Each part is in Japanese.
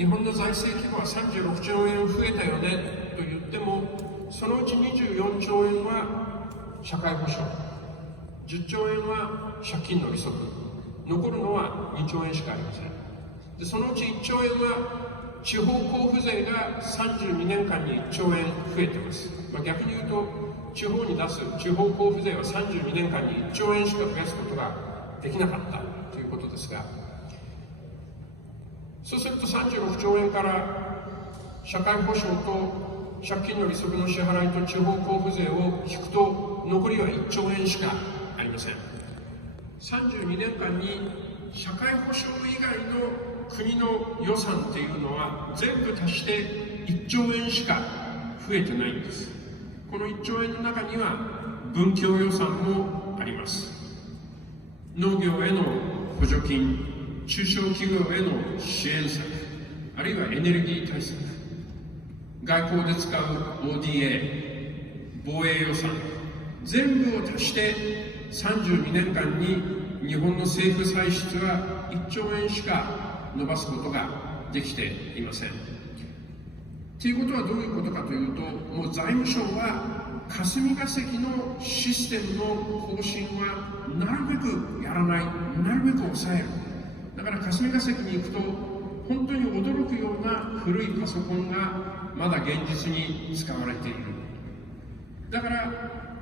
日本の財政規模は36兆円増えたよねと言っても、そのうち24兆円は社会保障、10兆円は借金の利息、残るのは2兆円しかありません。でそのうち1兆円は地方交付税が32年間に1兆円増えています。逆に言うと、地方に出す地方交付税は32年間に1兆円しか増やすことができなかったということですが、そうすると36兆円から社会保障と借金の利息の支払いと地方交付税を引くと、残りは1兆円しかありません。32年間に社会保障以外の国の予算っていうのは全部足して1兆円しか増えてないんです。この1兆円の中には文教予算もあります。農業への補助金、中小企業への支援策、あるいはエネルギー対策、外交で使う ODA、防衛予算、全部を足して32年間に日本の政府歳出は1兆円しか伸ばすことができていません。ということはどういうことかというと、もう財務省は霞が関のシステムの更新はなるべくやらない、なるべく抑える。だから霞が関に行くと本当に驚くような古いパソコンがまだ現実に使われている。だから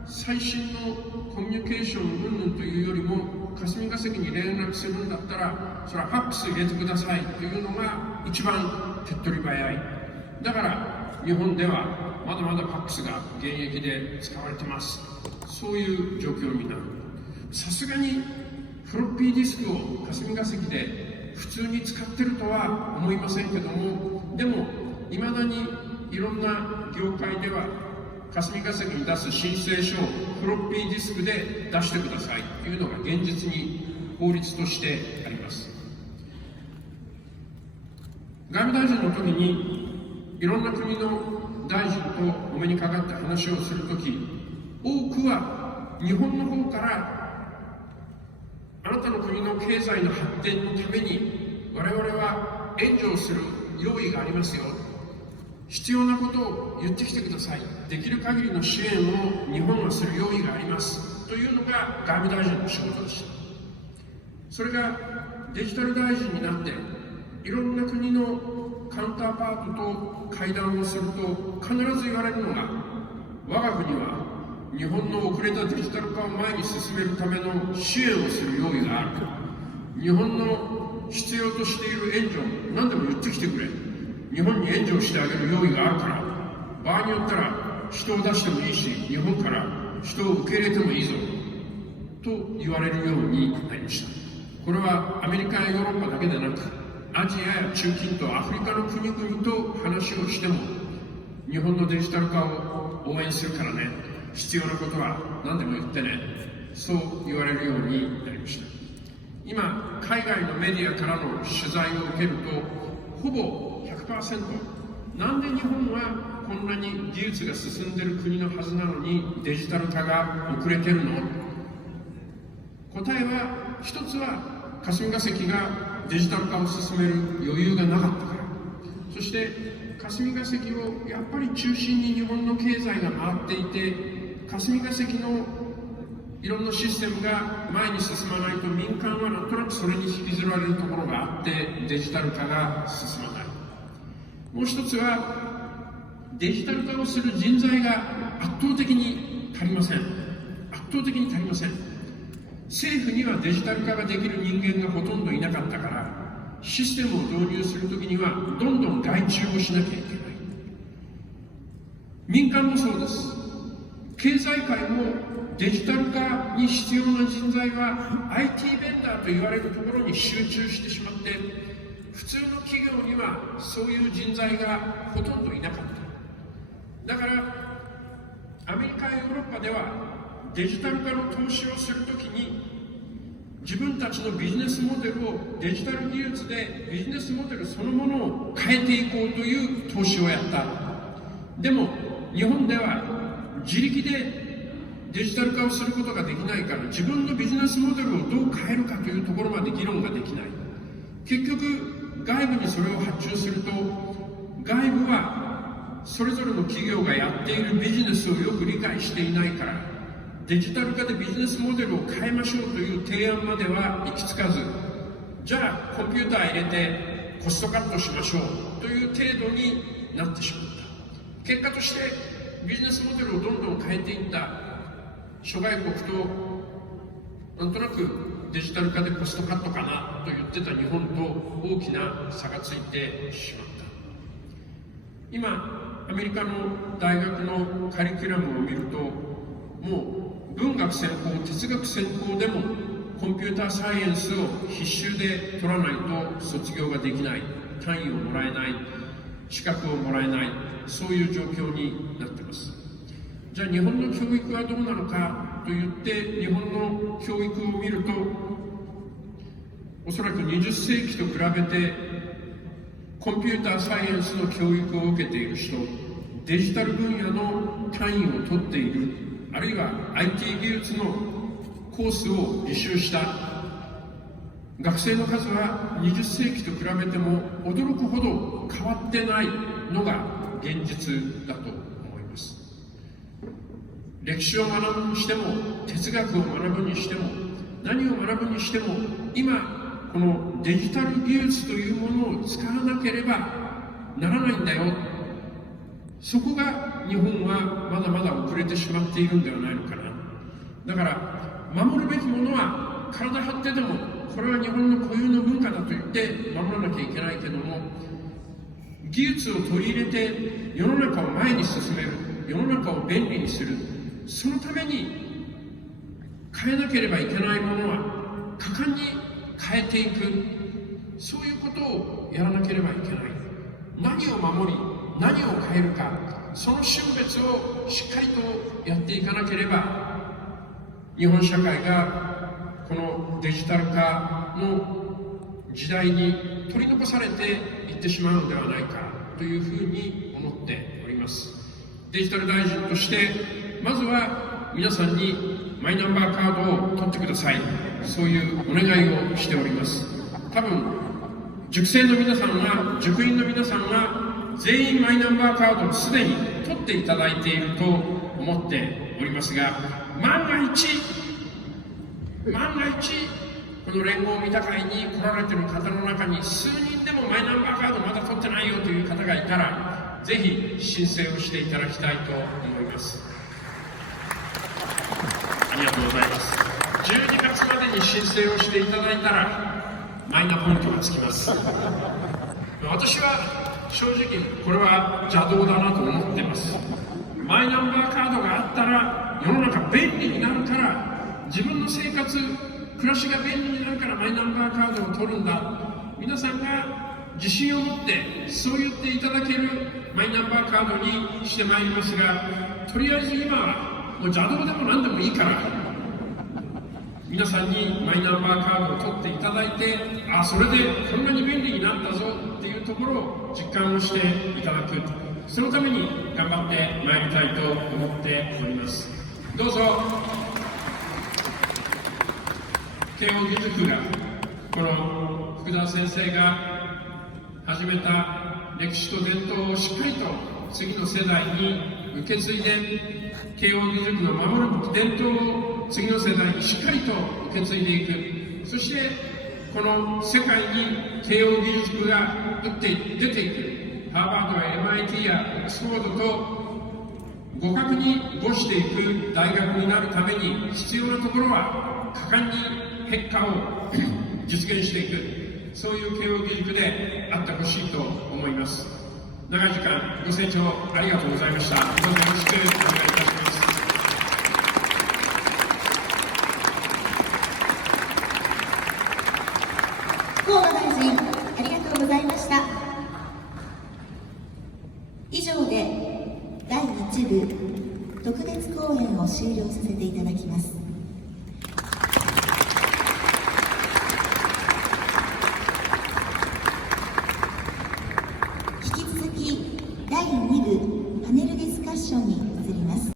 最新のコミュニケーション云々というよりも、霞が関に連絡するんだったらそれはファックス入れてくださいというのが一番手っ取り早い。だから日本ではまだまだファックスが現役で使われてます。そういう状況になる。さすがにフロッピーディスクを霞が関で普通に使ってるとは思いませんけども、でもいまだにいろんな業界では霞が関に出す申請書をフロッピーディスクで出してくださいというのが現実に法律としてあります。外務大臣の時にいろんな国の大臣とお目にかかって話をするとき、多くは日本の方からあなたの国の経済の発展のために我々は援助をする用意がありますよ、必要なことを言ってきてください、できる限りの支援を日本はする用意がありますというのが外務大臣の仕事でした。それがデジタル大臣になっていろんな国のカウンターパートと会談をすると必ず言われるのが、我が国は日本の遅れたデジタル化を前に進めるための支援をする用意がある。日本の必要としている援助を何でも言ってきてくれ、日本に援助をしてあげる用意があるから、場合によったら人を出してもいいし、日本から人を受け入れてもいいぞと言われるようになりました。これはアメリカやヨーロッパだけでなく、アジアや中近東、アフリカの国々と話をしても、日本のデジタル化を応援するからね、必要なことは何でも言ってね、そう言われるようになりました。今、海外のメディアからの取材を受けると、ほぼ 100%、なんで日本はこんなに技術が進んでいる国のはずなのにデジタル化が遅れてるの？答えは、一つは霞が関がデジタル化を進める余裕がなかったから、そして霞が関をやっぱり中心に日本の経済が回っていて、霞が関のいろんなシステムが前に進まないと民間はなんとなくそれに引きずられるところがあってデジタル化が進まない。もう一つはデジタル化をする人材が圧倒的に足りません。圧倒的に足りません。政府にはデジタル化ができる人間がほとんどいなかったから、システムを導入するときにはどんどん外注をしなきゃいけない。民間もそうです。経済界もデジタル化に必要な人材は IT ベンダーと言われるところに集中してしまって、普通の企業にはそういう人材がほとんどいなかった。だからアメリカやヨーロッパではデジタル化の投資をするときに、自分たちのビジネスモデルをデジタル技術でビジネスモデルそのものを変えていこうという投資をやった。でも日本では自力でデジタル化をすることができないから、自分のビジネスモデルをどう変えるかというところまで議論ができない。結局外部にそれを発注すると、外部はそれぞれの企業がやっているビジネスをよく理解していないから、デジタル化でビジネスモデルを変えましょうという提案までは行き着かず、じゃあコンピューター入れてコストカットしましょうという程度になってしまった。結果としてビジネスモデルをどんどん変えていった諸外国と、なんとなくデジタル化でコストカットかなと言ってた日本と大きな差がついてしまった。今アメリカの大学のカリキュラムを見ると、もう文学専攻、哲学専攻でもコンピューターサイエンスを必修で取らないと卒業ができない、単位をもらえない、資格をもらえない、そういう状況になっています。じゃあ日本の教育はどうなのかと言って日本の教育を見ると、おそらく20世紀と比べてコンピューターサイエンスの教育を受けている人、デジタル分野の単位を取っている、あるいは IT 技術のコースを履修した学生の数は20世紀と比べても驚くほど変わってないのが現実だと思います。歴史を学ぶにしても、哲学を学ぶにしても、何を学ぶにしても、今このデジタル技術というものを使わなければならないんだよ。そこが日本はまだまだ遅れてしまっているんではないのかな。だから守るべきものは体張ってでも、これは日本の固有の文化だと言って守らなきゃいけないけども、技術を取り入れて世の中を前に進める、世の中を便利にする、そのために変えなければいけないものは果敢に変えていく、そういうことをやらなければいけない。何を守り何を変えるか、その種別をしっかりとやっていかなければ、日本社会がこのデジタル化の時代に取り残されていってしまうのではないかというふうに思っております。デジタル大臣としてまずは皆さんにマイナンバーカードを取ってください、そういうお願いをしております。多分塾生の皆さんは、塾員の皆さんは全員マイナンバーカードをすでに取っていただいていると思っておりますが、万が一この連合三鷹会に来られている方の中に数人でもマイナンバーカードまだ取ってないよという方がいたら、ぜひ申請をしていただきたいと思います。ありがとうございます。12月までに申請をしていただいたらマイナポイントがつきます。私は正直これは邪道だなと思っています。マイナンバーカードがあったら世の中便利になるから、自分の生活、暮らしが便利になるからマイナンバーカードを取るんだ。皆さんが自信を持ってそう言っていただけるマイナンバーカードにしてまいりますが、とりあえず今はもう邪道でも何でもいいから皆さんにマイナンバーカードを取っていただいて、あ、それでこんなに便利になったぞっていうところを実感をしていただく、そのために頑張ってまいりたいと思っております。どうぞ慶應義塾が、この福田先生が始めた歴史と伝統をしっかりと次の世代に受け継いで、慶應義塾の守るべき伝統を次の世代にしっかりと受け継いでいく。そしてこの世界に慶應義塾が出ていく、ハーバードや MIT やオックスフォードと互角に模していく大学になるために必要なところは果敢に結果を実現していく、そういう慶應義塾であってほしいと思います。長い時間ご清聴ありがとうございました。どうぞよろしくお願いいたします。河野大臣、ありがとうございました。以上で第1部特別講演を終了させていただきます。